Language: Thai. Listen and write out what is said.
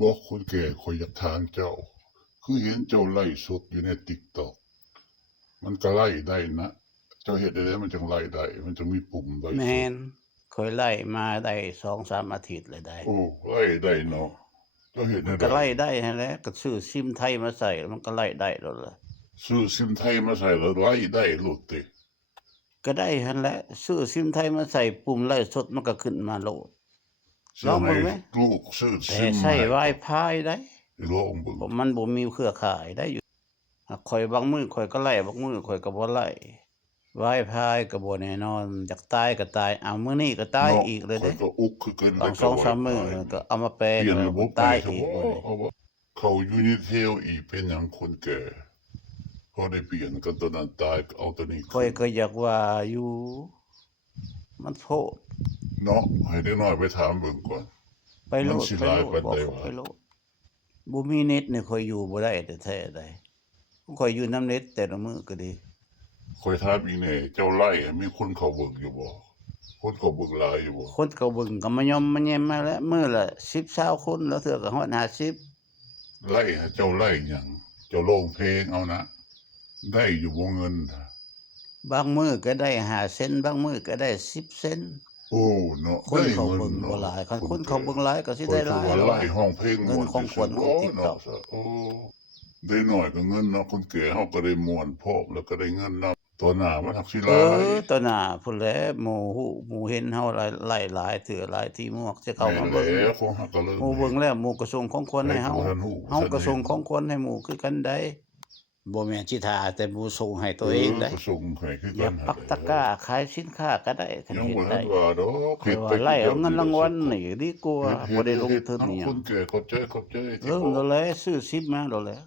บอกคนแก่คอยอยากถามเจ้าคือเห็นเจ้าไล่สดอยู่ใน TikTok มันก็ไล่ได้นะเจ้าเฮ็ดได้แล้วมันจังไล่ได้มันจะมีปุ่มไล่แมสดนค่อยไล่มาได้2-3อาทิตย์เลยได้ โอ้ไล่ได้เนาะเจ้าเฮ็ด มั ได้ นก็ไล่ได้หั้นแหละก็ซื้อซิมไทยมาใส่มันก็ไล่ได้แล้วล่ะ ซื้อซิมไทยมาใส่แล้วไล่ได้โลดติ ก็ได้หั้นแหละซื้อซิมไทยมาใส่ปุ่มไล่สดมันก็ขึ้นมาโลด ซื้อให้ลูกซื้อ แต่ ซิม ใช้ ให้ Wi-Fi ได้ ลองเบิ่ง เพราะมันบ่มีเครือข่ายได้อยู่ข่อยบางมื้อข่อยก็ไล่บางมื้อข่อยก็บ่ไล่ Wi-Fi ก็บ่แน่นอนอยากตายก็ตายอ้าวมื้อนี้ก็ตายอีกเลย ข้ เด้ อยก็อุกคือกัน ตั้ง 2-3 มื้อก็เอามาแปล เปลี่ยนระบบ ตาย ใหม่ อีก เถ บ่ อะ นี่ เอาว่าเขาอยู่ในเทลอีกเป็นหยังคนแก่พอได้เปลี่ยนกันตัวนั้นตายเอาตัวนี้ ข่อยก็อยากว่าอยู่มันโพด เนาะให้เด็กน้อยไปถามเบิ่งก่อน ไปโล มัน ด สิ ไป หลาย โลด ปาน บอก ใด เขา วะ ไปโลดบ่มีเน็ตนี่ข่อยอยู่บ่ได้แท้ๆได้ข่อยอยู่น้ำเน็ตแต่ละมื้อก็ดี ค่อยถามอีกแน่เจ้าไล่มีคนเขาเบิ่งอยู่บ่คนเขาเบิ่งหลายอยู่บ่ คนก็เบิ่งก็มายอมมาแยมมาแล้วมื้อละ10-20คนแล้วเทื่อก็ฮอด50 ไล่ให้เจ้าไล่หยังเจ้าร้องเพลงเอานะได้อยู่บ่เงิน บางมื้อก็ได้5เซนต์บางมื้อก็ได้10เซนต์ โอ้เนาะ คนเขา ได้ เบิ่ง เนาะ บ่หลายคันคนเขาเบิ่งหลายก็สิได้หลาย ข้อคือว่าไล่ห้องเพลง เงินของขวัญของ TikTok โอ้ได้หน่อยก็เงินเนาะคนแก่เฮาก็ได้ม่วนพร้อมแล้วก็ได้เงินนำตัวหน้ามันทักสิหลาย ตัวหน้าพุ่นแหละหมู่ฮู้หมู่เห็นเฮาหลายเทื่อหลายที่หมู่มักสิเข้ามาเบิ่ง แหละของเฮาก็เริ่ม หมู่เบิ่งแล้วหมู่ก็ส่งของขวัญให้เฮา ให้ผู้ท่านฮู้ เฮาก็ส่งของขวัญให้หมู่คือกันได้บ่แม่นสิท่าแต่หมู่ส่งให้ตัวเองได้ ก็ส่งให้คือ อ กั ยาน กปักตะกร้าขายสินค้าก็ได้คัน ยัง เฮ็ด บ่ทั ได้ นว่าดอก ข่อยว่าไล่เอาเงินรางวัลนี่ดีกว่าบ่ได้ลงทุน นี่ นี่หยั ค ง นแก่เข้าใจ เริ่มแล้วแหละซื้อซิปมาแล้วแหละ